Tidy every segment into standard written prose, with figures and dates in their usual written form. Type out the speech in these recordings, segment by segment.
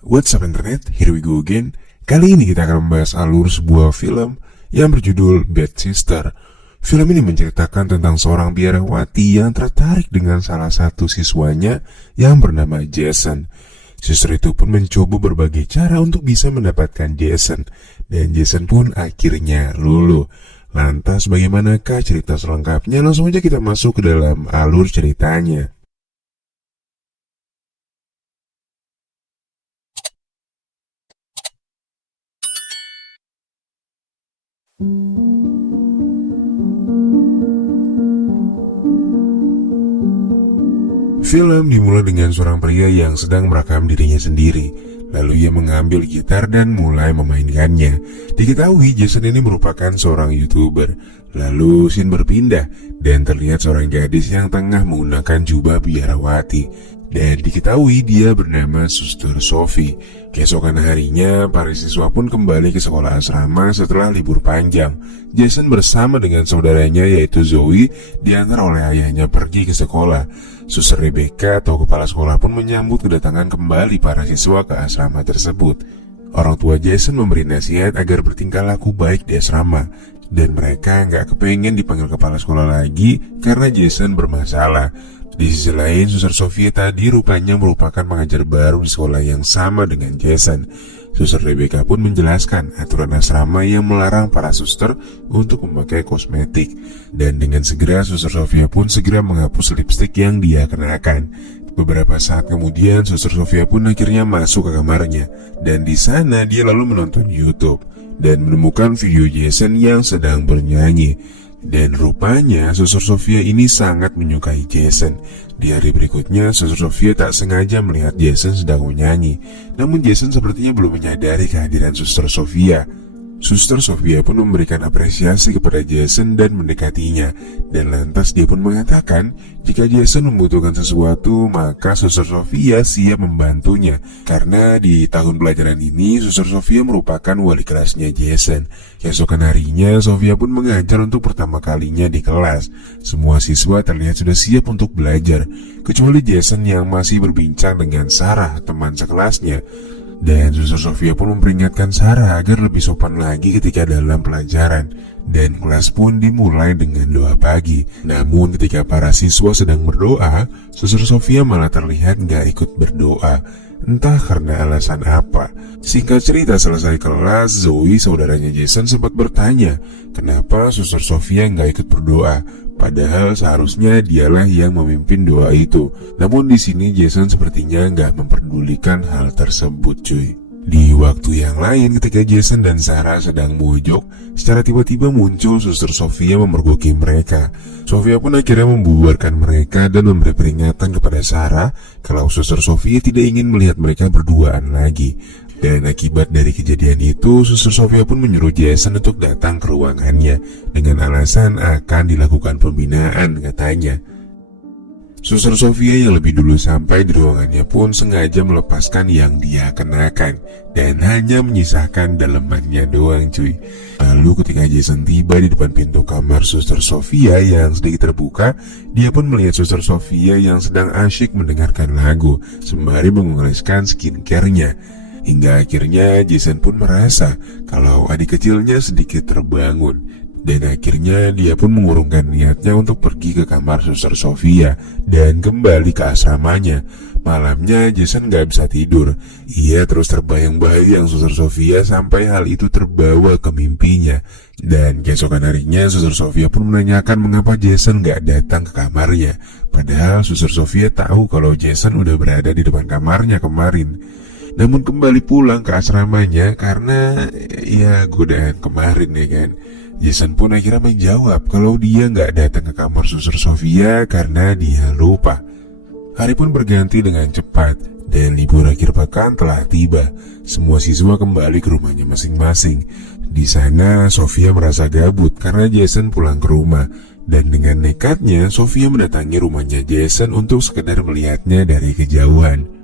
What's up internet, here we go again. Kali ini kita akan membahas alur sebuah film yang berjudul Bad Sister. Film ini menceritakan tentang seorang biarawati yang tertarik dengan salah satu siswanya yang bernama Jason. Sister itu pun mencoba berbagai cara untuk bisa mendapatkan Jason, dan Jason pun akhirnya luluh. Lantas bagaimanakah cerita selengkapnya? Langsung aja kita masuk ke dalam alur ceritanya. Film dimulai dengan seorang pria yang sedang merekam dirinya sendiri. Lalu ia mengambil gitar dan mulai memainkannya. Diketahui Jason ini merupakan seorang YouTuber. Lalu scene berpindah dan terlihat seorang gadis yang tengah menggunakan jubah biarawati. Dan diketahui dia bernama Suster Sophie. Keesokan harinya, para siswa pun kembali ke sekolah asrama setelah libur panjang. Jason bersama dengan saudaranya yaitu Zoe diantar oleh ayahnya pergi ke sekolah. Suster Rebecca atau kepala sekolah pun menyambut kedatangan kembali para siswa ke asrama tersebut. Orang tua Jason memberi nasihat agar bertingkah laku baik di asrama. Dan mereka nggak kepengen dipanggil kepala sekolah lagi karena Jason bermasalah. Di sisi lain, Suster Sophia tadi rupanya merupakan pengajar baru di sekolah yang sama dengan Jason. Suster Rebecca pun menjelaskan aturan asrama yang melarang para suster untuk memakai kosmetik. Dan dengan segera, Suster Sophia pun segera menghapus lipstik yang dia kenakan. Beberapa saat kemudian, Suster Sophia pun akhirnya masuk ke kamarnya. Dan di sana dia lalu menonton YouTube dan menemukan video Jason yang sedang bernyanyi. Dan rupanya Suster Sophia ini sangat menyukai Jason. Di hari berikutnya, Suster Sophia tak sengaja melihat Jason sedang menyanyi. Namun Jason sepertinya belum menyadari kehadiran Suster Sophia. Suster Sophia pun memberikan apresiasi kepada Jason dan mendekatinya. Dan lantas dia pun mengatakan, jika Jason membutuhkan sesuatu, maka Suster Sophia siap membantunya. Karena di tahun pelajaran ini, Suster Sophia merupakan wali kelasnya Jason. Keesokan harinya, Sophia pun mengajar untuk pertama kalinya di kelas. Semua siswa terlihat sudah siap untuk belajar, kecuali Jason yang masih berbincang dengan Sarah, teman sekelasnya. Dan Suster Sophia pun memperingatkan Sarah agar lebih sopan lagi ketika dalam pelajaran. Dan kelas pun dimulai dengan doa pagi. Namun ketika para siswa sedang berdoa, Suster Sophia malah terlihat gak ikut berdoa. Entah karena alasan apa. Singkat cerita, selesai kelas, Zoe, saudaranya Jason, sempat bertanya, kenapa Suster Sophia gak ikut berdoa? Padahal seharusnya dialah yang memimpin doa itu. Namun di sini Jason sepertinya nggak memperdulikan hal tersebut, cuy. Di waktu yang lain, ketika Jason dan Sarah sedang mojok, secara tiba-tiba muncul Suster Sophia memergoki mereka. Sophia pun akhirnya membubarkan mereka dan memberi peringatan kepada Sarah kalau Suster Sophia tidak ingin melihat mereka berduaan lagi. Dan akibat dari kejadian itu, Suster Sophia pun menyuruh Jason untuk datang ke ruangannya dengan alasan akan dilakukan pembinaan, katanya. Suster Sophia yang lebih dulu sampai di ruangannya pun sengaja melepaskan yang dia kenakan dan hanya menyisakan dalemannya doang, cuy. Lalu ketika Jason tiba di depan pintu kamar Suster Sophia yang sedikit terbuka, dia pun melihat Suster Sophia yang sedang asyik mendengarkan lagu sembari mengoleskan skincare-nya. Hingga akhirnya Jason pun merasa kalau adik kecilnya sedikit terbangun. Dan akhirnya dia pun mengurungkan niatnya untuk pergi ke kamar Suster Sophia dan kembali ke asramanya. Malamnya Jason gak bisa tidur. Ia terus terbayang-bayang Suster Sophia sampai hal itu terbawa ke mimpinya. Dan keesokan harinya Suster Sophia pun menanyakan mengapa Jason gak datang ke kamarnya. Padahal Suster Sophia tahu kalau Jason udah berada di depan kamarnya kemarin. Namun kembali pulang ke asramanya karena ya godaan kemarin, ya kan. Jason pun akhirnya menjawab kalau dia nggak datang ke kamar Suster Sophia karena dia lupa. Hari pun berganti dengan cepat dan libur akhir pekan telah tiba. Semua siswa kembali ke rumahnya masing-masing. Di sana Sophia merasa gabut karena Jason pulang ke rumah. Dan dengan nekatnya Sophia mendatangi rumahnya Jason untuk sekedar melihatnya dari kejauhan.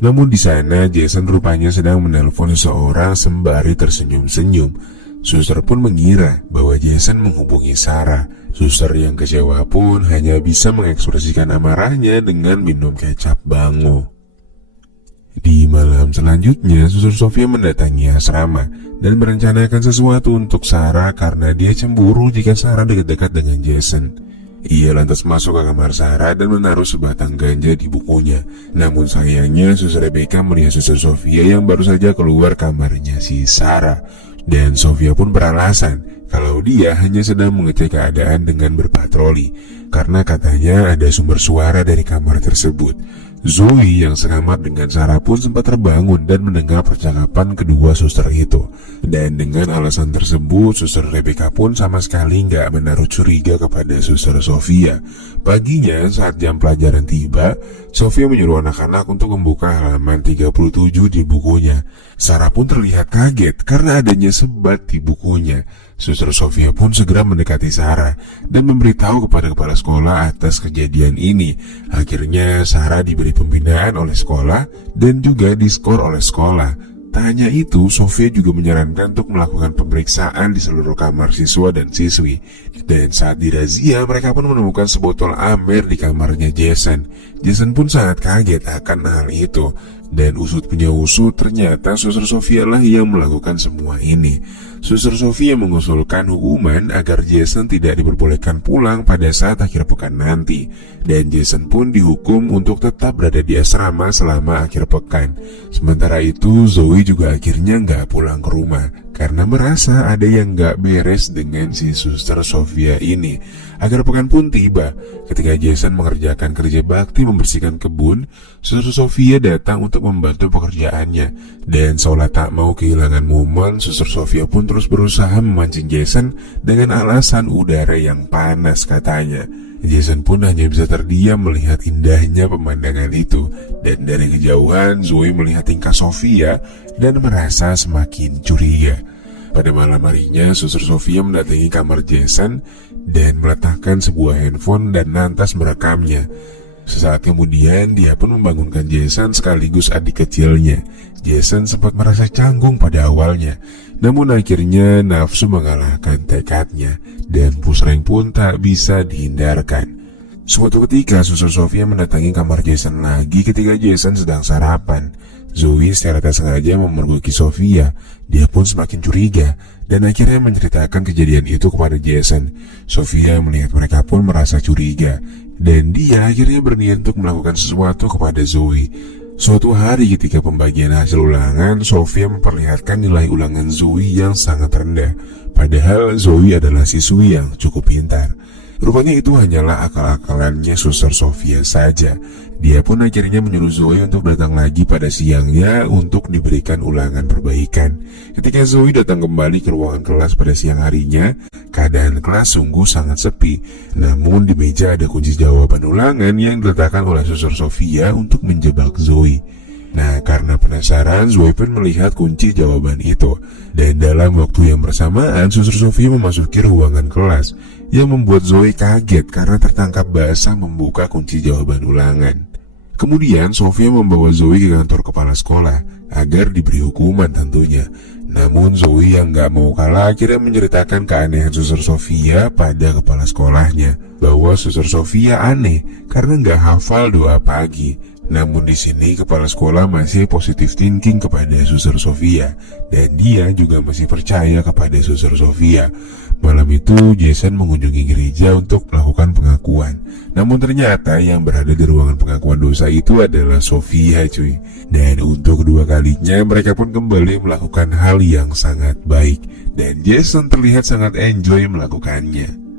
Namun di sana Jason rupanya sedang menelpon seseorang sembari tersenyum-senyum. Suster pun mengira bahwa Jason menghubungi Sarah. Suster yang kecewa pun hanya bisa mengekspresikan amarahnya dengan minum kecap bango. Di malam selanjutnya, Suster Sofia mendatangi asrama dan merencanakan sesuatu untuk Sarah karena dia cemburu jika Sarah dekat-dekat dengan Jason. Ia lantas masuk ke kamar Sarah dan menaruh sebatang ganja di bukunya. Namun sayangnya, Suster Rebecca melihat Suster Sofia yang baru saja keluar kamarnya si Sarah. Dan Sofia pun beralasan kalau dia hanya sedang mengecek keadaan dengan berpatroli, karena katanya ada sumber suara dari kamar tersebut. Zoe yang sekamar dengan Sarah pun sempat terbangun dan mendengar percakapan kedua suster itu. Dan dengan alasan tersebut, Suster Rebecca pun sama sekali nggak menaruh curiga kepada Suster Sofia. Paginya saat jam pelajaran tiba, Sofia menyuruh anak-anak untuk membuka halaman 37 di bukunya. Sarah pun terlihat kaget karena adanya sebat di bukunya. Suster Sofia pun segera mendekati Sarah dan memberitahu kepada kepala sekolah atas kejadian ini. Akhirnya Sarah diberi pembinaan oleh sekolah dan juga diskor oleh sekolah. Tak hanya itu, Sofia juga menyarankan untuk melakukan pemeriksaan di seluruh kamar siswa dan siswi. Dan saat dirazia, mereka pun menemukan sebotol Amer di kamarnya Jason. Jason pun sangat kaget akan hal itu. Dan usut punya usut, ternyata Suster Sofia lah yang melakukan semua ini. Suster Sofia mengusulkan hukuman agar Jason tidak diperbolehkan pulang pada saat akhir pekan nanti. Dan Jason pun dihukum untuk tetap berada di asrama selama akhir pekan. Sementara itu, Zoe juga akhirnya nggak pulang ke rumah karena merasa ada yang nggak beres dengan si Suster Sofia ini. Akhir pekan pun tiba. Ketika Jason mengerjakan kerja bakti membersihkan kebun, Suster Sofia datang untuk membantu pekerjaannya. Dan seolah tak mau kehilangan momen, Suster Sofia pun terus berusaha memancing Jason dengan alasan udara yang panas katanya. Jason pun hanya bisa terdiam melihat indahnya pemandangan itu. Dan dari kejauhan, Zoe melihat tingkah Sofia dan merasa semakin curiga. Pada malam harinya, Suster Sofia mendatangi kamar Jason dan meletakkan sebuah handphone dan lantas merekamnya. Sesaat kemudian, dia pun membangunkan Jason sekaligus adik kecilnya. Jason sempat merasa canggung pada awalnya, namun akhirnya nafsu mengalahkan tekadnya dan pusreng pun tak bisa dihindarkan. Suatu ketika, Suster Sofia mendatangi kamar Jason lagi ketika Jason sedang sarapan. Zoe secara tak sengaja memergoki Sofia. Dia pun semakin curiga dan akhirnya menceritakan kejadian itu kepada Jason. Sofia melihat mereka pun merasa curiga dan dia akhirnya berniat untuk melakukan sesuatu kepada Zoe. Suatu hari ketika pembagian hasil ulangan, Sofia memperlihatkan nilai ulangan Zoe yang sangat rendah. Padahal Zoe adalah siswi yang cukup pintar. Rupanya itu hanyalah akal-akalannya Suster Sofia saja. Dia pun akhirnya menyuruh Zoe untuk datang lagi pada siangnya untuk diberikan ulangan perbaikan. Ketika Zoe datang kembali ke ruangan kelas pada siang harinya, keadaan kelas sungguh sangat sepi. Namun di meja ada kunci jawaban ulangan yang diletakkan oleh Suster Sofia untuk menjebak Zoe. Nah, karena penasaran, Zoe pun melihat kunci jawaban itu. Dan dalam waktu yang bersamaan, Suster Sofia memasuki ruangan kelas, yang membuat Zoe kaget karena tertangkap basah membuka kunci jawaban ulangan. Kemudian, Sofia membawa Zoe ke kantor kepala sekolah, agar diberi hukuman tentunya. Namun Zoe yang gak mau kalah akhirnya menceritakan keanehan Suster Sofia pada kepala sekolahnya, bahwa Suster Sofia aneh karena gak hafal doa pagi. Namun di sini kepala sekolah masih positive thinking kepada Suster Sofia dan dia juga masih percaya kepada Suster Sofia. Malam itu Jason mengunjungi gereja untuk melakukan pengakuan. Namun ternyata yang berada di ruangan pengakuan dosa itu adalah Sofia cuy. Dan untuk kedua kalinya mereka pun kembali melakukan hal yang sangat baik dan Jason terlihat sangat enjoy melakukannya.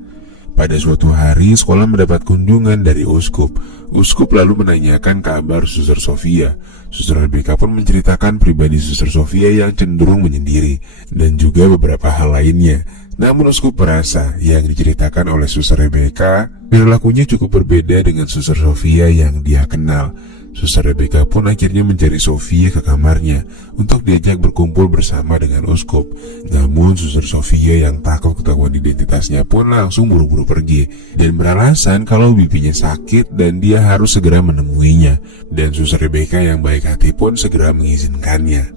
Pada suatu hari, sekolah mendapat kunjungan dari uskup. Uskup lalu menanyakan kabar Suster Sofia. Suster Rebecca pun menceritakan pribadi Suster Sofia yang cenderung menyendiri, dan juga beberapa hal lainnya. Namun uskup merasa yang diceritakan oleh Suster Rebecca, perilakunya cukup berbeda dengan Suster Sofia yang dia kenal. Suster Rebecca pun akhirnya mencari Sofia ke kamarnya untuk diajak berkumpul bersama dengan uskup. Namun Suster Sofia yang takut ketahuan identitasnya pun langsung buru-buru pergi dan beralasan kalau bibinya sakit dan dia harus segera menemuinya. Dan Suster Rebecca yang baik hati pun segera mengizinkannya.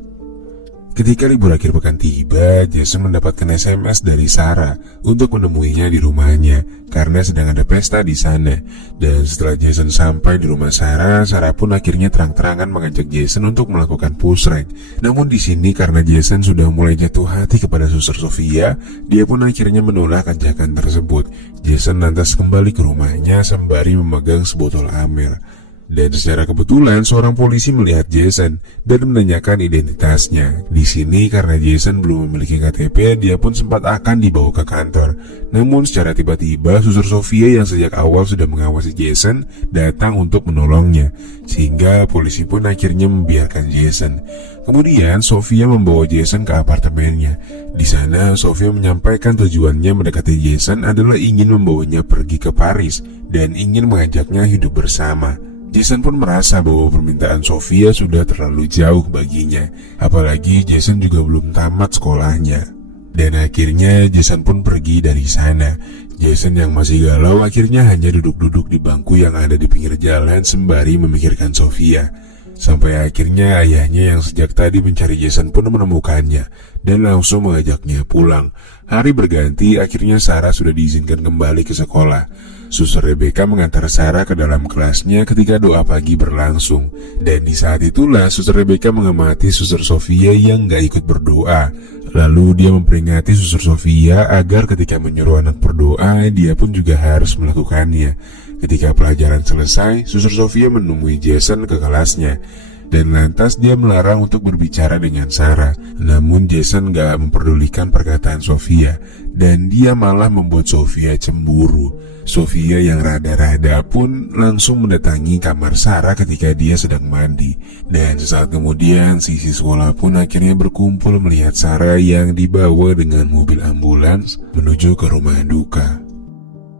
Ketika libur akhir pekan tiba, Jason mendapatkan SMS dari Sarah untuk menemuinya di rumahnya karena sedang ada pesta di sana. Dan setelah Jason sampai di rumah Sarah, Sarah pun akhirnya terang-terangan mengajak Jason untuk melakukan push rank. Namun di sini karena Jason sudah mulai jatuh hati kepada Suster Sofia, dia pun akhirnya menolak ajakan tersebut. Jason lantas kembali ke rumahnya sembari memegang sebotol Amer. Dan secara kebetulan seorang polisi melihat Jason dan menanyakan identitasnya. Di sini karena Jason belum memiliki KTP, dia pun sempat akan dibawa ke kantor. Namun secara tiba-tiba Suster Sofia yang sejak awal sudah mengawasi Jason datang untuk menolongnya, sehingga polisi pun akhirnya membiarkan Jason. Kemudian Sofia membawa Jason ke apartemennya. Di sana Sofia menyampaikan tujuannya mendekati Jason adalah ingin membawanya pergi ke Paris dan ingin mengajaknya hidup bersama. Jason pun merasa bahwa permintaan Sofia sudah terlalu jauh baginya, apalagi Jason juga belum tamat sekolahnya. Dan akhirnya Jason pun pergi dari sana. Jason yang masih galau akhirnya hanya duduk-duduk di bangku yang ada di pinggir jalan sembari memikirkan Sofia. Sampai akhirnya ayahnya yang sejak tadi mencari Jason pun menemukannya dan langsung mengajaknya pulang. Hari berganti, akhirnya Sarah sudah diizinkan kembali ke sekolah. Suster Rebecca mengantar Sarah ke dalam kelasnya ketika doa pagi berlangsung. Dan di saat itulah Suster Rebecca mengamati Suster Sofia yang gak ikut berdoa. Lalu dia memperingati Suster Sofia agar ketika menyuruh anak berdoa, dia pun juga harus melakukannya. Ketika pelajaran selesai, Suster Sofia menemui Jason ke kelasnya. Dan lantas dia melarang untuk berbicara dengan Sarah. Namun Jason gak memperdulikan perkataan Sofia. Dan dia malah membuat Sofia cemburu. Sofia yang rada-rada pun langsung mendatangi kamar Sarah ketika dia sedang mandi. Dan sesaat kemudian sisi sekolah pun akhirnya berkumpul melihat Sarah yang dibawa dengan mobil ambulans menuju ke rumah duka.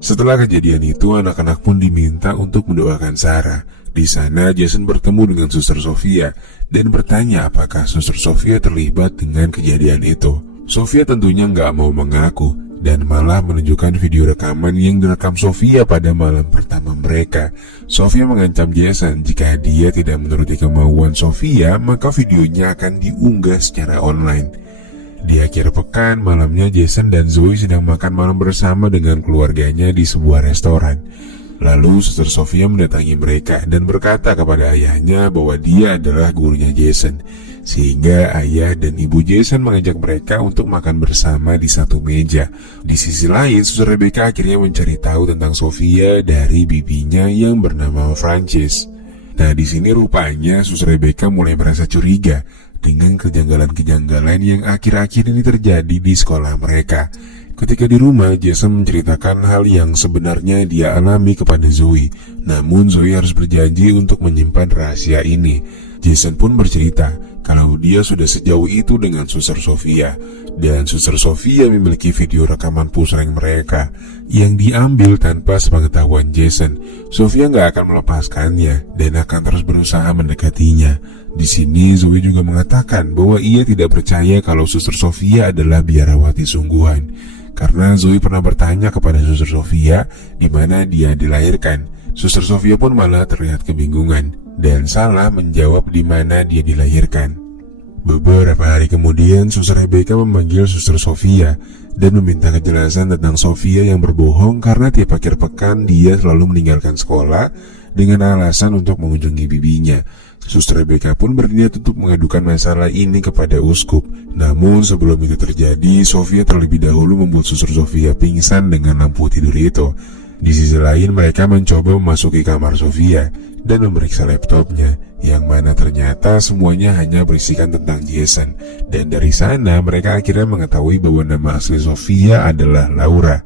Setelah kejadian itu, anak-anak pun diminta untuk mendoakan Sarah. Di sana Jason bertemu dengan Suster Sofia dan bertanya apakah Suster Sofia terlibat dengan kejadian itu. Sofia tentunya nggak mau mengaku dan malah menunjukkan video rekaman yang direkam Sofia pada malam pertama mereka. Sofia mengancam Jason jika dia tidak menuruti kemauan Sofia, maka videonya akan diunggah secara online. Di akhir pekan, malamnya Jason dan Zoe sedang makan malam bersama dengan keluarganya di sebuah restoran. Lalu Suster Sofia mendatangi mereka dan berkata kepada ayahnya bahwa dia adalah gurunya Jason. Sehingga ayah dan ibu Jason mengajak mereka untuk makan bersama di satu meja. Di sisi lain, Suster Rebecca akhirnya mencari tahu tentang Sofia dari bibinya yang bernama Francis. Nah, di sini rupanya Suster Rebecca mulai merasa curiga dengan kejanggalan-kejanggalan yang akhir-akhir ini terjadi di sekolah mereka. Ketika di rumah, Jason menceritakan hal yang sebenarnya dia alami kepada Zoe. Namun Zoe harus berjanji untuk menyimpan rahasia ini. Jason pun bercerita kalau dia sudah sejauh itu dengan Suster Sofia. Dan Suster Sofia memiliki video rekaman push rank mereka yang diambil tanpa sepengetahuan Jason. Sofia gak akan melepaskannya dan akan terus berusaha mendekatinya. Di sini Zoe juga mengatakan bahwa ia tidak percaya kalau Suster Sofia adalah biarawati sungguhan. Karena Zoe pernah bertanya kepada Suster Sofia di mana dia dilahirkan. Suster Sofia pun malah terlihat kebingungan dan salah menjawab di mana dia dilahirkan. Beberapa hari kemudian, Suster Rebecca memanggil Suster Sofia dan meminta kejelasan tentang Sofia yang berbohong karena tiap akhir pekan dia selalu meninggalkan sekolah dengan alasan untuk mengunjungi bibinya. Suster Rebecca pun berniat untuk mengadukan masalah ini kepada uskup. Namun sebelum itu terjadi, Sofia terlebih dahulu membuat Suster Sofia pingsan dengan lampu tidur itu. Di sisi lain, mereka mencoba memasuki kamar Sofia dan memeriksa laptopnya, yang mana ternyata semuanya hanya berisikan tentang Jason. Dan dari sana mereka akhirnya mengetahui bahwa nama asli Sofia adalah Laura.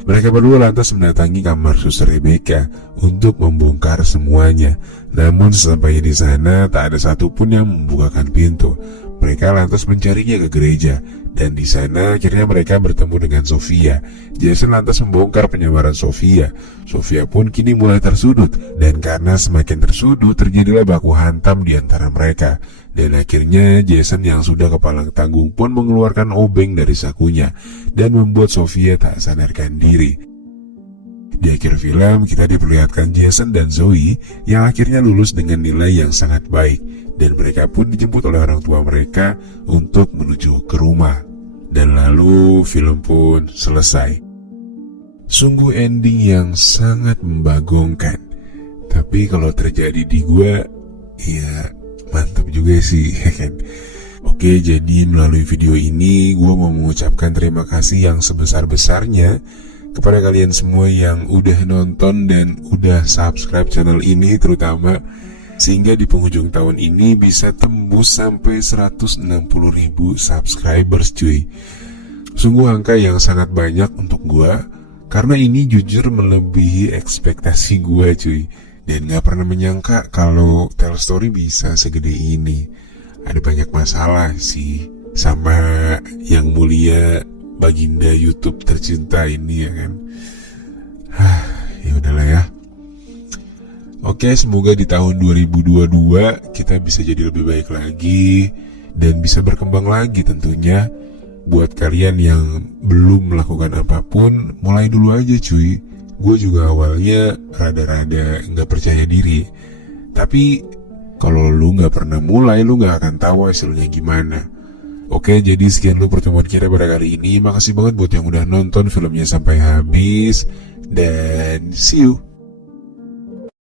Mereka berdua lantas mendatangi kamar Suster Rebecca untuk membongkar semuanya. Namun sesampai di sana tak ada satupun yang membukakan pintu. Mereka lantas mencarinya ke gereja, dan di sana akhirnya mereka bertemu dengan Sofia. Jason lantas membongkar penyamaran Sofia. Sofia pun kini mulai tersudut, dan karena semakin tersudut terjadilah baku hantam di antara mereka. Dan akhirnya Jason yang sudah kepalang tanggung pun mengeluarkan obeng dari sakunya dan membuat Sofia tak sadarkan diri. Di akhir film kita diperlihatkan Jason dan Zoe yang akhirnya lulus dengan nilai yang sangat baik. dan mereka pun dijemput oleh orang tua mereka untuk menuju ke rumah. Dan lalu film pun selesai. Sungguh ending yang sangat membagongkan. Tapi kalau terjadi di gua, ya mantap juga sih, ya kan? Oke, jadi melalui video ini gua mau mengucapkan terima kasih yang sebesar-besarnya kepada kalian semua yang udah nonton dan udah subscribe channel ini terutama, sehingga di penghujung tahun ini bisa tembus sampai 160.000 subscribers cuy. Sungguh angka yang sangat banyak untuk gua, karena ini jujur melebihi ekspektasi gua cuy. Dan gak pernah menyangka kalau Tell Story bisa segede ini. Ada banyak masalah sih sama yang mulia baginda YouTube tercinta ini ya kan. Ya udahlah ya. Oke, semoga di tahun 2022 kita bisa jadi lebih baik lagi dan bisa berkembang lagi tentunya. Buat kalian yang belum melakukan apapun, mulai dulu aja cuy. Gue juga awalnya rada-rada gak percaya diri. Tapi kalau lu gak pernah mulai, lu gak akan tahu hasilnya gimana. Oke, jadi sekian dulu pertemuan kita pada kali ini. Makasih banget buat yang udah nonton filmnya sampai habis. Dan see you.